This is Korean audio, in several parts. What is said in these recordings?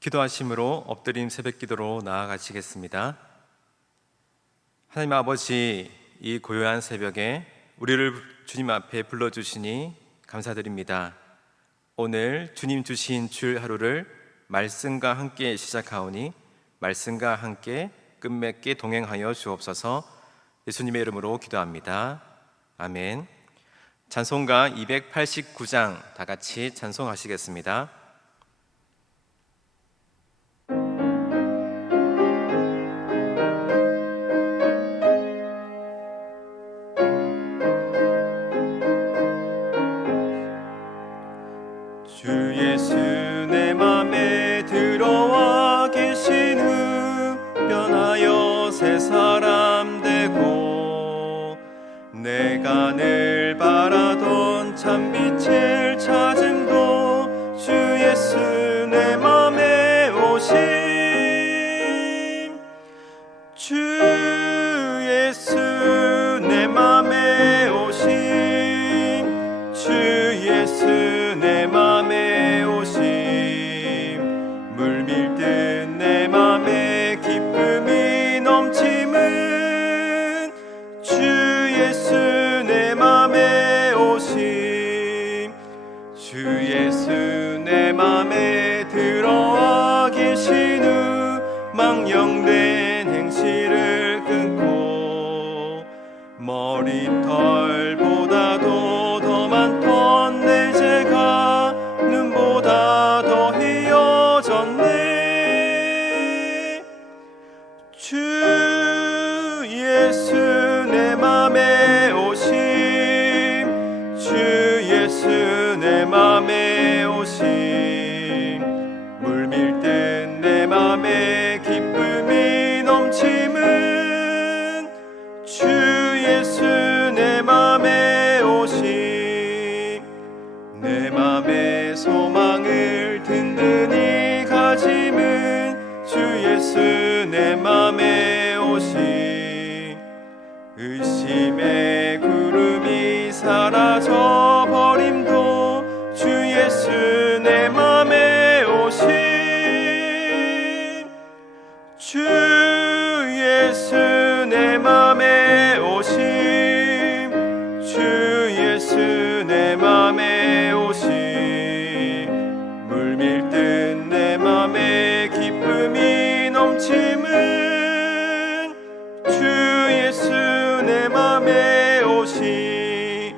기도하심으로 엎드림 새벽기도로 나아가시겠습니다. 하나님 아버지, 이 고요한 새벽에 우리를 주님 앞에 불러주시니 감사드립니다. 오늘 주님 주신 주일 하루를 말씀과 함께 시작하오니 말씀과 함께 끝맺게 동행하여 주옵소서. 예수님의 이름으로 기도합니다. 아멘. 찬송가 289장 다 같이 찬송하시겠습니다. 주 예수 내 맘에 들어와 계신 후 변하여 새 사람 되고 내가 늘 바라던 참빛을 찾음도 주 예수 내 맘에 오심 주 예수 내 맘에 오심 주 예수 내 맘에 오심 물밀듯 내 맘에 기쁨이 넘침은 주 예수 내 맘에 오심 주 예수 내 맘에 들어와 계신 후 망령된 행실을 끊고 머리털보다도 더 많던 내 죄가 눈보다 더 희어졌네 주 예수 내 맘에 오심 주 예수 내 맘에 오심 물밀듯 내 맘에 기쁨이 넘침은 주 예수 내 맘에 오심 내 맘에 소망을 든든히 가짐은 주 예수 내 맘에 오심 의심의 구름이 사라져 버림도 주 예수 내 맘에 오심 주 예수 내 맘에 오심 주 예수 내 맘에 오심 물밀듯 내 맘에 기쁨이 넘침은 주 예수 내 맘에 오심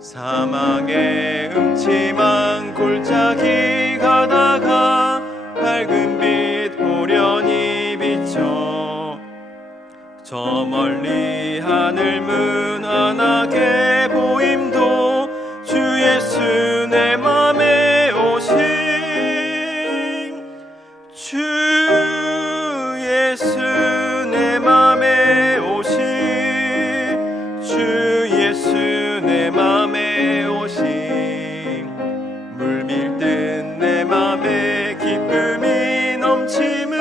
사망의 음침한 골짜기 가다가 밝은 빛 호련히 비춰 저 멀리 하늘 무난하게 보임도 주 예수 내 맘에 오심 주 예수 내 맘에 오심 주 예수 내 맘에 오심 물밀듯 내 맘에 기쁨이 넘침은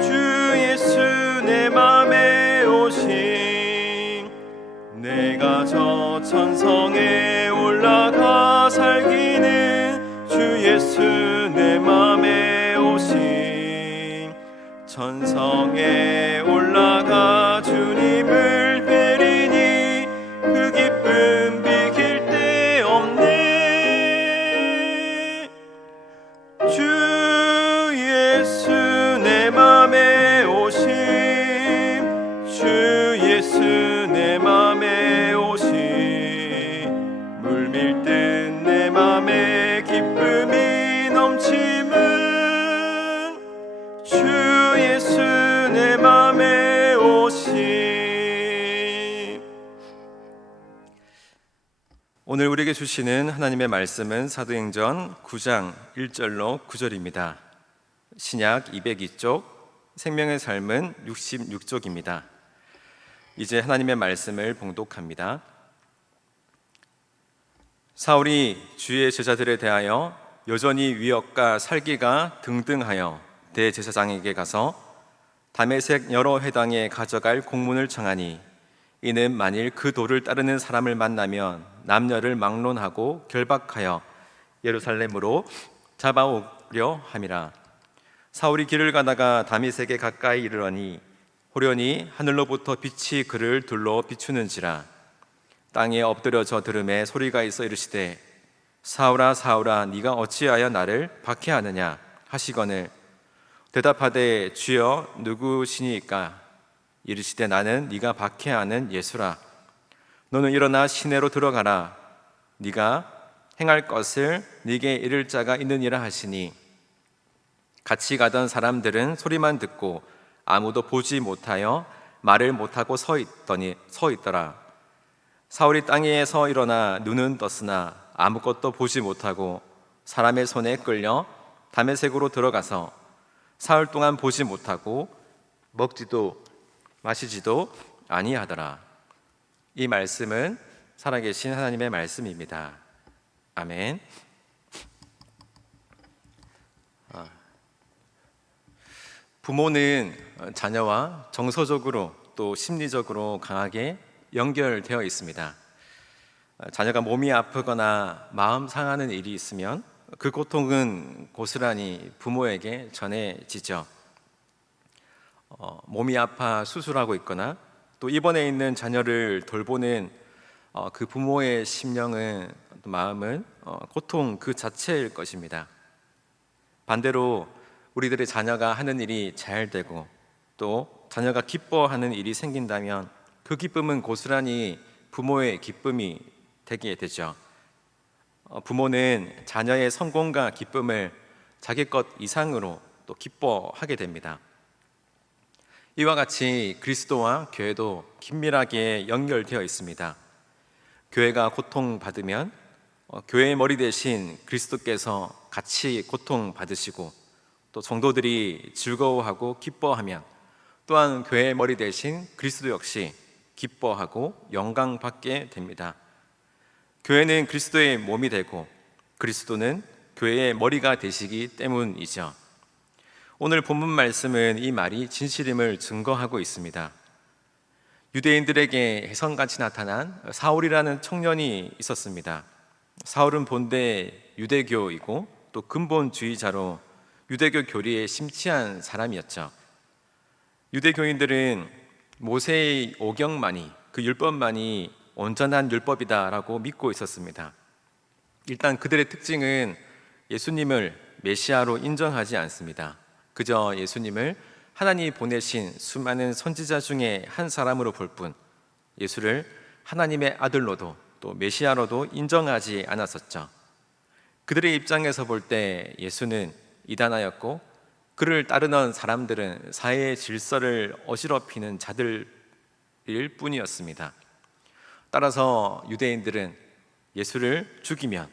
주 예수 내 맘에 오심 내가 저 천성에 올라가 살기는 주 예수 내 맘에 오심 천성에 올라가 주님을 뵈리니 그 기쁨 비길 데 없네 주 예수 내 맘에 오심 주 예수 내 맘에 오심 물밀듯 내 맘에 기쁨이 넘침은 주 예수 내 맘에 오심 오늘 우리에게 주시는 하나님의 말씀은 사도행전 9장 1절로 9절입니다. 신약 202쪽, 생명의 삶은 66쪽입니다. 이제 하나님의 말씀을 봉독합니다. 사울이 주의 제자들에 대하여 여전히 위협과 살기가 등등하여 대제사장에게 가서 다메섹 여러 회당에 가져갈 공문을 청하니 이는 만일 그 도를 따르는 사람을 만나면 남녀를 막론하고 결박하여 예루살렘으로 잡으려 함이라. 사울이 길을 가다가 다메섹에 가까이 이르러니 호련히 하늘로부터 빛이 그를 둘러 비추는지라. 땅에 엎드려져 들음에 소리가 있어 이르시되 사울아 사울아 네가 어찌하여 나를 박해하느냐 하시거늘 대답하되 주여 누구시니까? 이르시되 나는 네가 박해하는 예수라. 너는 일어나 시내로 들어가라. 네가 행할 것을 네게 이를 자가 있느니라 하시니 같이 가던 사람들은 소리만 듣고 아무도 보지 못하여 말을 못하고 서 있더라. 사울이 땅에서 일어나 눈은 떴으나 아무것도 보지 못하고 사람의 손에 끌려 다메섹으로 들어가서 사흘 동안 보지 못하고 먹지도 마시지도 아니하더라. 이 말씀은 살아계신 하나님의 말씀입니다. 아멘. 부모는 자녀와 정서적으로 또 심리적으로 강하게 연결되어 있습니다. 자녀가 몸이 아프거나 마음 상하는 일이 있으면 그 고통은 고스란히 부모에게 전해지죠. 몸이 아파 수술하고 있거나 또 입원해 있는 자녀를 돌보는 그 부모의 심령은, 마음은 고통 그 자체일 것입니다. 반대로 우리들의 자녀가 하는 일이 잘 되고 또 자녀가 기뻐하는 일이 생긴다면 그 기쁨은 고스란히 부모의 기쁨이 되게 되죠. 부모는 자녀의 성공과 기쁨을 자기 것 이상으로 또 기뻐하게 됩니다. 이와 같이 그리스도와 교회도 긴밀하게 연결되어 있습니다. 교회가 고통받으면 교회의 머리 대신 그리스도께서 같이 고통받으시고 또 성도들이 즐거워하고 기뻐하면 또한 교회의 머리 대신 그리스도 역시 기뻐하고 영광받게 됩니다. 교회는 그리스도의 몸이 되고 그리스도는 교회의 머리가 되시기 때문이죠. 오늘 본문 말씀은 이 말이 진실임을 증거하고 있습니다. 유대인들에게 혜성같이 나타난 사울이라는 청년이 있었습니다. 사울은 본래 유대교이고 또 근본주의자로 유대교 교리에 심취한 사람이었죠. 유대교인들은 모세의 오경만이, 그 율법만이 온전한 율법이다라고 믿고 있었습니다. 일단 그들의 특징은 예수님을 메시아로 인정하지 않습니다. 그저 예수님을 하나님이 보내신 수많은 선지자 중에 한 사람으로 볼 뿐, 예수를 하나님의 아들로도 또 메시아로도 인정하지 않았었죠. 그들의 입장에서 볼 때 예수는 이단하였고 그를 따르는 사람들은 사회의 질서를 어지럽히는 자들일 뿐이었습니다. 따라서 유대인들은 예수를 죽이면,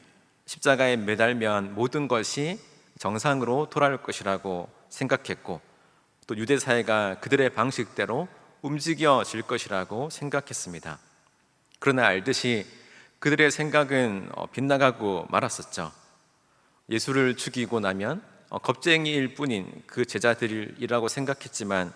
십자가에 매달면 모든 것이 정상으로 돌아올 것이라고 생각했고 또 유대 사회가 그들의 방식대로 움직여질 것이라고 생각했습니다. 그러나 알듯이 그들의 생각은 빗나가고 말았었죠. 예수를 죽이고 나면 겁쟁이일 뿐인 그 제자들이라고 생각했지만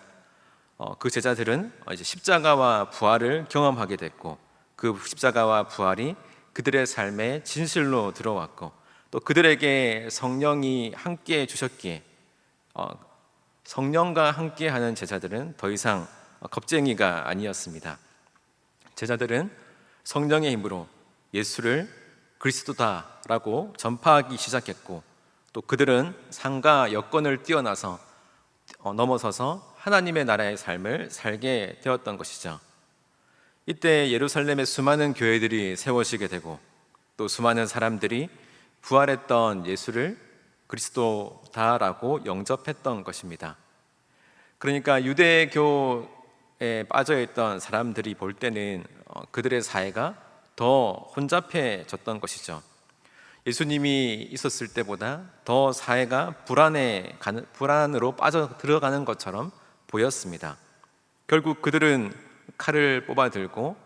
그 제자들은 이제 십자가와 부활을 경험하게 됐고 그 십자가와 부활이 그들의 삶에 진실로 들어왔고 또 그들에게 성령이 함께 주셨기에 성령과 함께하는 제자들은 더 이상 겁쟁이가 아니었습니다. 제자들은 성령의 힘으로 예수를 그리스도다라고 전파하기 시작했고 또 그들은 상과 여건을 뛰어나서 넘어서서 하나님의 나라의 삶을 살게 되었던 것이죠. 이때 예루살렘의 수많은 교회들이 세워지게 되고 또 수많은 사람들이 부활했던 예수를 그리스도다라고 영접했던 것입니다. 그러니까 유대교에 빠져있던 사람들이 볼 때는 그들의 사회가 더 혼잡해졌던 것이죠. 예수님이 있었을 때보다 더 사회가 불안으로 빠져 들어가는 것처럼 보였습니다. 결국 그들은 칼을 뽑아 들고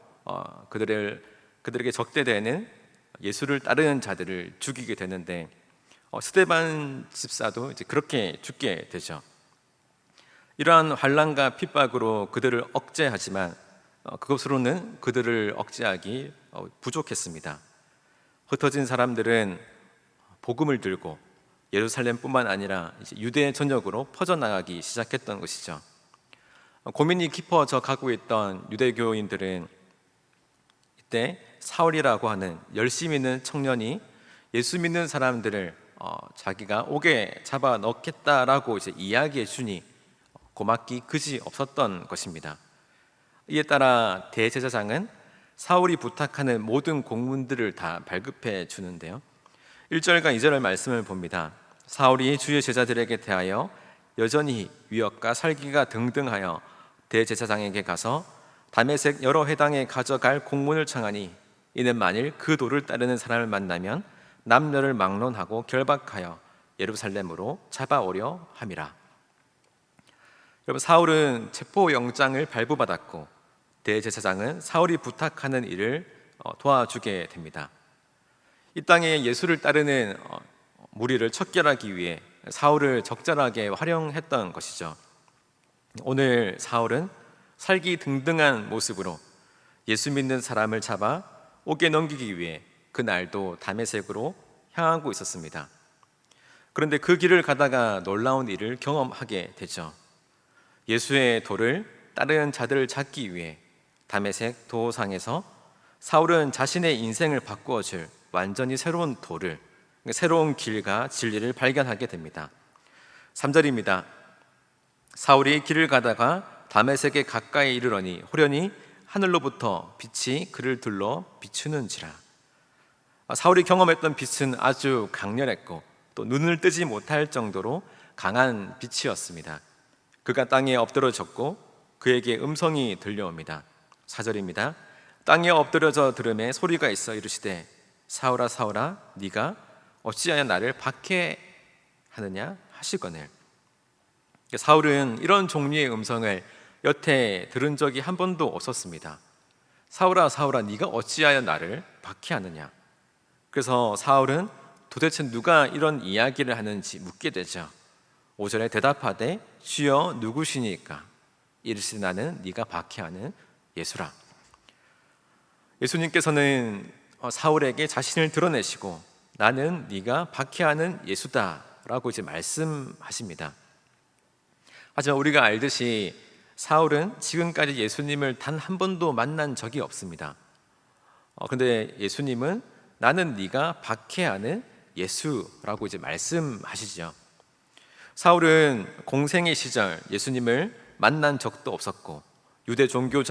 그들에게 적대되는 예수를 따르는 자들을 죽이게 되는데 스데반 집사도 이제 그렇게 죽게 되죠. 이러한 환난과 핍박으로 그들을 억제하지만 그것으로는 그들을 억제하기 부족했습니다. 흩어진 사람들은 복음을 들고 예루살렘뿐만 아니라 이제 유대 전역으로 퍼져나가기 시작했던 것이죠. 고민이 깊어져 가고 있던 유대교인들은 이때 사울이라고 하는 열심히 있는 청년이 예수 믿는 사람들을 자기가 옥에 잡아 넣겠다라고 이제 이야기해 주니 고맙기 그지 없었던 것입니다. 이에 따라 대제사장은 사울이 부탁하는 모든 공문들을 다 발급해 주는데요. 1절과 2절의 말씀을 봅니다. 사울이 주의 제자들에게 대하여 여전히 위협과 살기가 등등하여 대제사장에게 가서 다메섹 여러 회당에 가져갈 공문을 청하니 이는 만일 그 도를 따르는 사람을 만나면 남녀를 막론하고 결박하여 예루살렘으로 잡아오려 함이라. 여러분, 사울은 체포영장을 발부받았고 대제사장은 사울이 부탁하는 일을 도와주게 됩니다. 이 땅에 예수를 따르는 무리를 척결하기 위해 사울을 적절하게 활용했던 것이죠. 오늘 사울은 살기 등등한 모습으로 예수 믿는 사람을 잡아 옥에 넘기기 위해 그날도 다메섹으로 향하고 있었습니다. 그런데 그 길을 가다가 놀라운 일을 경험하게 되죠. 예수의 도를 따르는 자들을 찾기 위해 다메섹 도상에서 사울은 자신의 인생을 바꾸어 줄 완전히 새로운 도를, 새로운 길과 진리를 발견하게 됩니다. 3절입니다. 사울이 길을 가다가 다메섹에 가까이 이르러니 호련히 하늘로부터 빛이 그를 둘러 비추는지라. 사울이 경험했던 빛은 아주 강렬했고 또 눈을 뜨지 못할 정도로 강한 빛이었습니다. 그가 땅에 엎드러졌고 그에게 음성이 들려옵니다. 4절입니다. 땅에 엎드려져 들음에 소리가 있어 이르시되 사울아 사울아 네가 어찌하여 나를 박해하느냐 하시거늘. 사울은 이런 종류의 음성을 여태 들은 적이 한 번도 없었습니다. 사울아 사울아 네가 어찌하여 나를 박해하느냐. 그래서 사울은 도대체 누가 이런 이야기를 하는지 묻게 되죠. 5절에 대답하되 주여 누구시니까? 이르시되 나는 네가 박해하는 예수라. 예수님께서는 사울에게 자신을 드러내시고 나는 네가 박해하는 예수다 라고 이제 말씀하십니다. 하지만 우리가 알듯이 사울은 지금까지 예수님을 단 한 번도 만난 적이 없습니다. 그런데 예수님은 나는 네가 박해하는 예수라고 이제 말씀하시죠. 사울은 공생의 시절 예수님을 만난 적도 없었고 유대 종교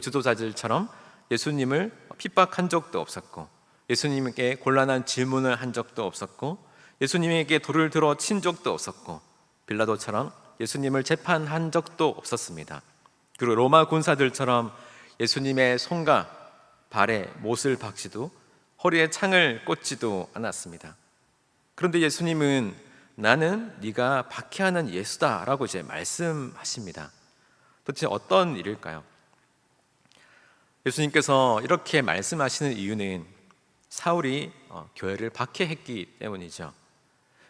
지도자들처럼 예수님을 핍박한 적도 없었고 예수님께 곤란한 질문을 한 적도 없었고 예수님에게 돌을 들어 친 적도 없었고 빌라도처럼 예수님을 재판한 적도 없었습니다. 그리고 로마 군사들처럼 예수님의 손과 발에 못을 박지도 허리에 창을 꽂지도 않았습니다. 그런데 예수님은 나는 네가 박해하는 예수다 라고 이제 말씀하십니다. 도대체 어떤 일일까요? 예수님께서 이렇게 말씀하시는 이유는 사울이 교회를 박해했기 때문이죠.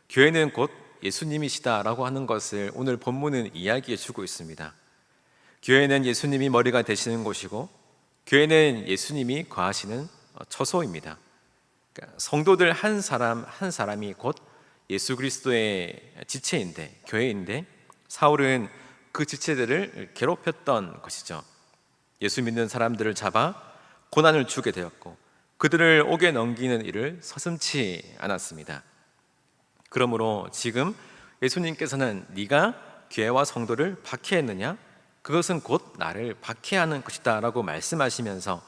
교회는 곧 예수님이시다라고 하는 것을 오늘 본문은 이야기해 주고 있습니다. 교회는 예수님이 머리가 되시는 곳이고 교회는 예수님이 거하시는 처소입니다. 그러니까 성도들 한 사람 한 사람이 곧 예수 그리스도의 지체인데, 교회인데 사울은 그 지체들을 괴롭혔던 것이죠. 예수 믿는 사람들을 잡아 고난을 주게 되었고 그들을 옥에 넘기는 일을 서슴지 않았습니다. 그러므로 지금 예수님께서는 네가 교회와 성도를 박해했느냐? 그것은 곧 나를 박해하는 것이다 라고 말씀하시면서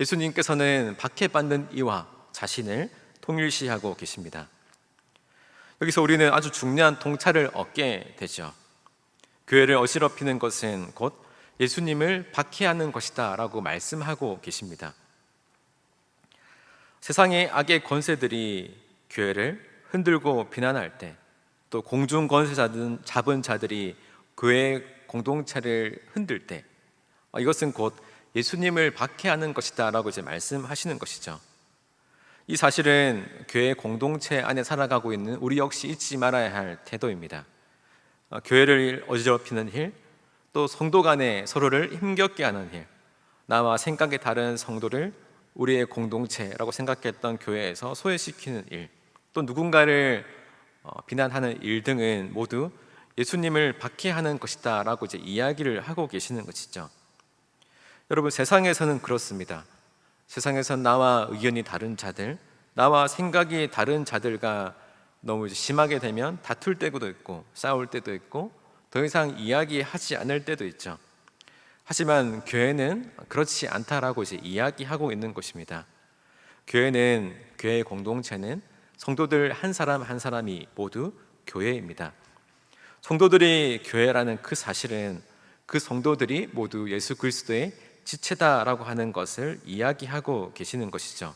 예수님께서는 박해받는 이와 자신을 통일시하고 계십니다. 여기서 우리는 아주 중요한 통찰을 얻게 되죠. 교회를 어지럽히는 것은 곧 예수님을 박해하는 것이다 라고 말씀하고 계십니다. 세상의 악의 권세들이 교회를 흔들고 비난할 때, 또 공중 권세 잡은 자들이 교회 공동체를 흔들 때, 이것은 곧 예수님을 박해하는 것이다 라고 이제 말씀하시는 것이죠. 이 사실은 교회 공동체 안에 살아가고 있는 우리 역시 잊지 말아야 할 태도입니다. 교회를 어지럽히는 일, 또 성도 간에 서로를 힘겹게 하는 일, 나와 생각이 다른 성도를 우리의 공동체라고 생각했던 교회에서 소외시키는 일, 또 누군가를 비난하는 일 등은 모두 예수님을 박해하는 것이다 라고 이제 이야기를 하고 계시는 것이죠. 여러분, 세상에서는 그렇습니다. 세상에선 나와 의견이 다른 자들, 나와 생각이 다른 자들과 너무 심하게 되면 다툴 때도 있고 싸울 때도 있고 더 이상 이야기하지 않을 때도 있죠. 하지만 교회는 그렇지 않다라고 이제 이야기하고 있는 것입니다. 교회는, 교회 공동체는 성도들 한 사람 한 사람이 모두 교회입니다. 성도들이 교회라는 그 사실은 그 성도들이 모두 예수 그리스도의 지체다라고 하는 것을 이야기하고 계시는 것이죠.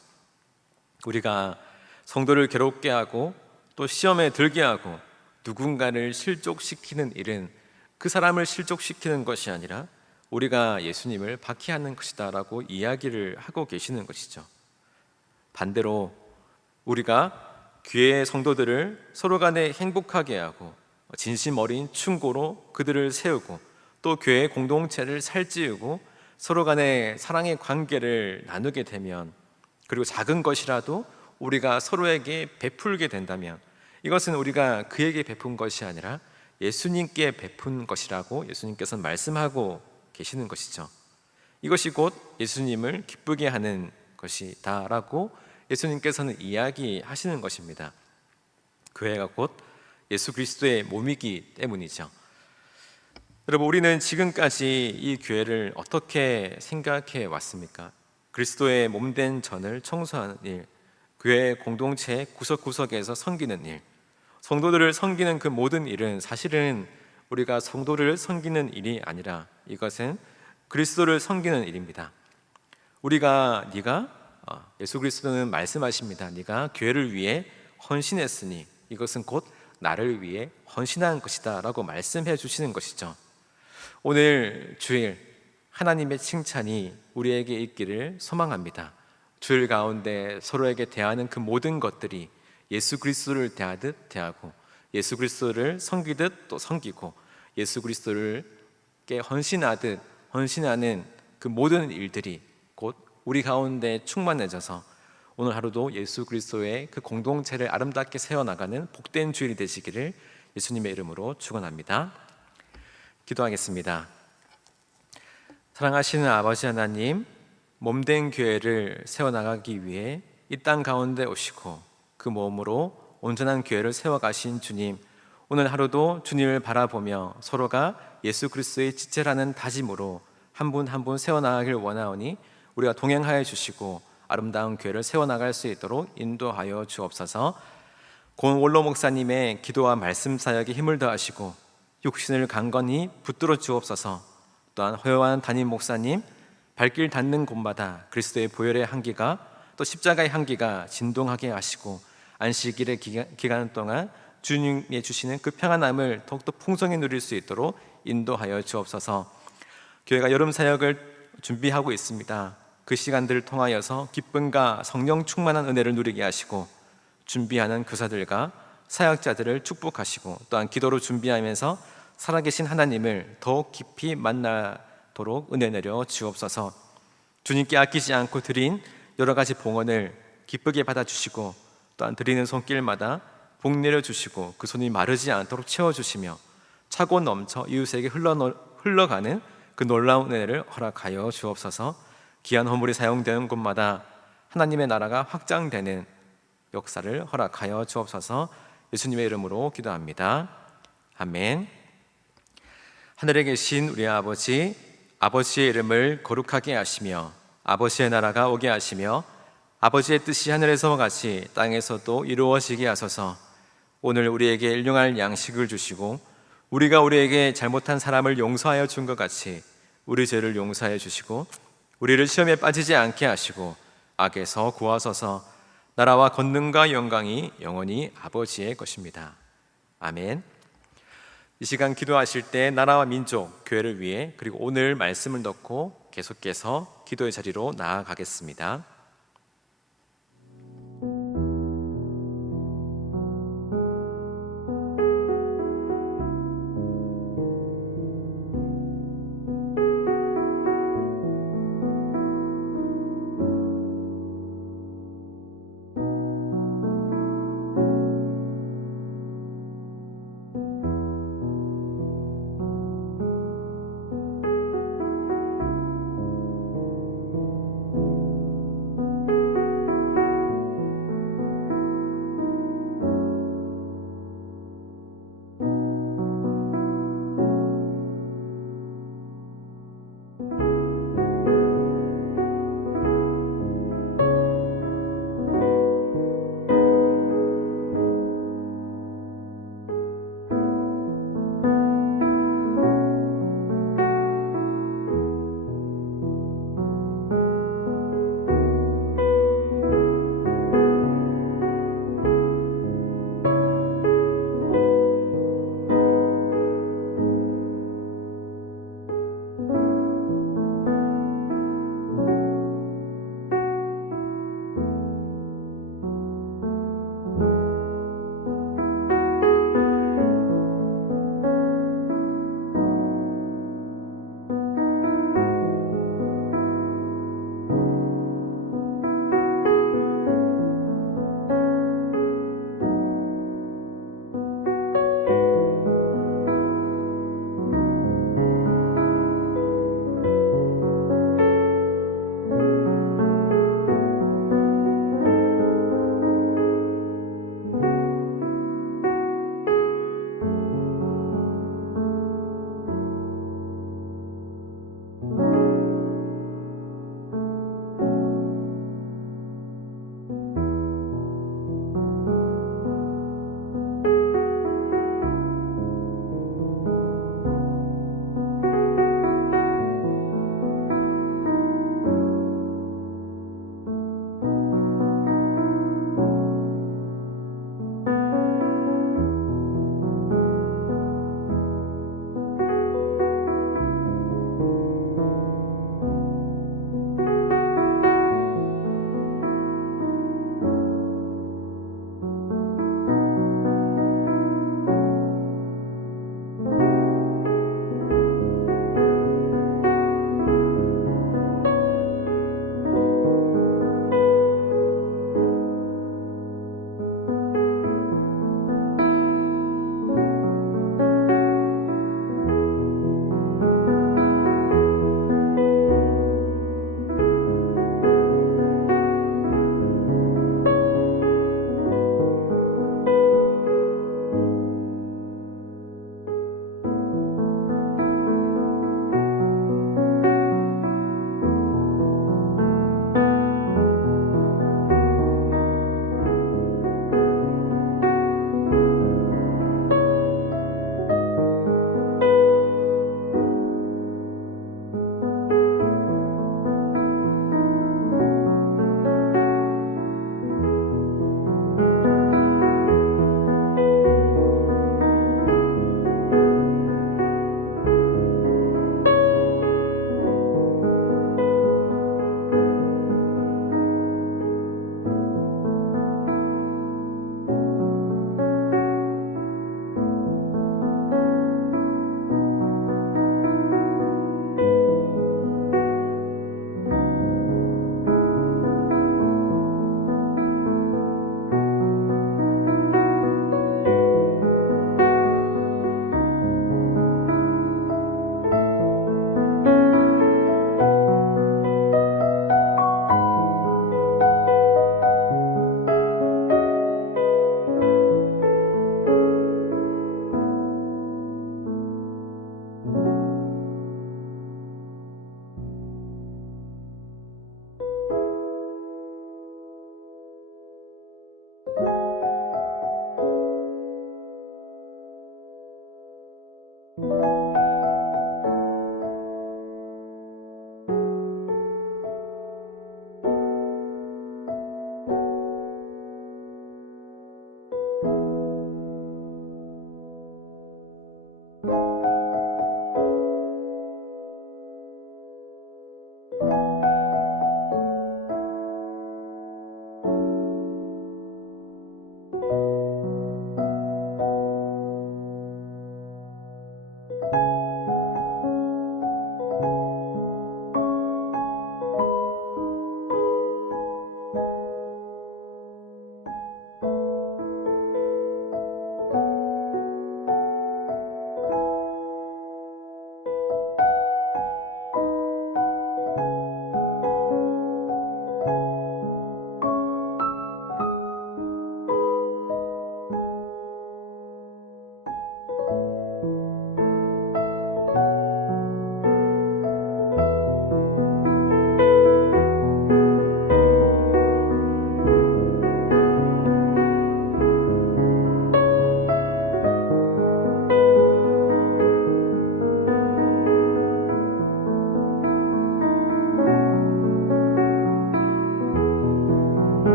우리가 성도를 괴롭게 하고 또 시험에 들게 하고 누군가를 실족시키는 일은 그 사람을 실족시키는 것이 아니라 우리가 예수님을 박해하는 것이다 라고 이야기를 하고 계시는 것이죠. 반대로 우리가 교회의 성도들을 서로 간에 행복하게 하고 진심 어린 충고로 그들을 세우고 또 교회 공동체를 살찌우고 서로 간에 사랑의 관계를 나누게 되면, 그리고 작은 것이라도 우리가 서로에게 베풀게 된다면 이것은 우리가 그에게 베푼 것이 아니라 예수님께 베푼 것이라고 예수님께서는 말씀하고 계시는 것이죠. 이것이 곧 예수님을 기쁘게 하는 것이다라고 예수님께서는 이야기하시는 것입니다. 교회가 곧 예수 그리스도의 몸이기 때문이죠. 여러분, 우리는 지금까지 이 교회를 어떻게 생각해 왔습니까? 그리스도의 몸된 전을 청소하는 일, 교회 공동체 구석구석에서 섬기는 일, 성도들을 섬기는 그 모든 일은 사실은 우리가 성도를 섬기는 일이 아니라 이것은 그리스도를 섬기는 일입니다. 네가 예수 그리스도는 말씀하십니다. 네가 교회를 위해 헌신했으니 이것은 곧 나를 위해 헌신한 것이다 라고 말씀해 주시는 것이죠. 오늘 주일 하나님의 칭찬이 우리에게 있기를 소망합니다. 주일 가운데 서로에게 대하는 그 모든 것들이 예수 그리스도를 대하듯 대하고 예수 그리스도를 섬기듯 또 섬기고 예수 그리스도를께 헌신하듯 헌신하는 그 모든 일들이 곧 우리 가운데 충만해져서 오늘 하루도 예수 그리스도의 그 공동체를 아름답게 세워나가는 복된 주일이 되시기를 예수님의 이름으로 축원합니다. 기도하겠습니다. 사랑하시는 아버지 하나님, 몸된 교회를 세워나가기 위해 이 땅 가운데 오시고 그 몸으로 온전한 교회를 세워가신 주님, 오늘 하루도 주님을 바라보며 서로가 예수 그리스도의 지체라는 다짐으로 한 분 한 분 세워나가길 원하오니 우리가 동행하여 주시고 아름다운 교회를 세워나갈 수 있도록 인도하여 주옵소서. 권 원로 목사님의 기도와 말씀 사역에 힘을 더하시고 육신을 강건히 붙들어 주옵소서. 또한 허요한 담임 목사님 발길 닿는 곳마다 그리스도의 보혈의 향기가 또 십자가의 향기가 진동하게 하시고 안식일의 기간 동안 주님이 주시는 그 평안함을 더욱더 풍성히 누릴 수 있도록 인도하여 주옵소서. 교회가 여름 사역을 준비하고 있습니다. 그 시간들을 통하여서 기쁨과 성령 충만한 은혜를 누리게 하시고 준비하는 교사들과 사역자들을 축복하시고 또한 기도로 준비하면서 살아계신 하나님을 더욱 깊이 만나도록 은혜 내려 주옵소서. 주님께 아끼지 않고 드린 여러 가지 봉헌을 기쁘게 받아주시고 또한 드리는 손길마다 복 내려주시고 그 손이 마르지 않도록 채워주시며 차고 넘쳐 이웃에게 흘러가는 그 놀라운 은혜를 허락하여 주옵소서. 귀한 허물이 사용되는 곳마다 하나님의 나라가 확장되는 역사를 허락하여 주옵소서. 예수님의 이름으로 기도합니다. 아멘. 하늘에 계신 우리 아버지, 아버지의 이름을 거룩하게 하시며 아버지의 나라가 오게 하시며 아버지의 뜻이 하늘에서와 같이 땅에서도 이루어지게 하소서. 오늘 우리에게 일용할 양식을 주시고 우리가 우리에게 잘못한 사람을 용서하여 준 것 같이 우리 죄를 용서하여 주시고 우리를 시험에 빠지지 않게 하시고 악에서 구하소서. 나라와 권능과 영광이 영원히 아버지의 것입니다. 아멘. 이 시간 기도하실 때 나라와 민족, 교회를 위해 그리고 오늘 말씀을 넣고 계속해서 기도의 자리로 나아가겠습니다.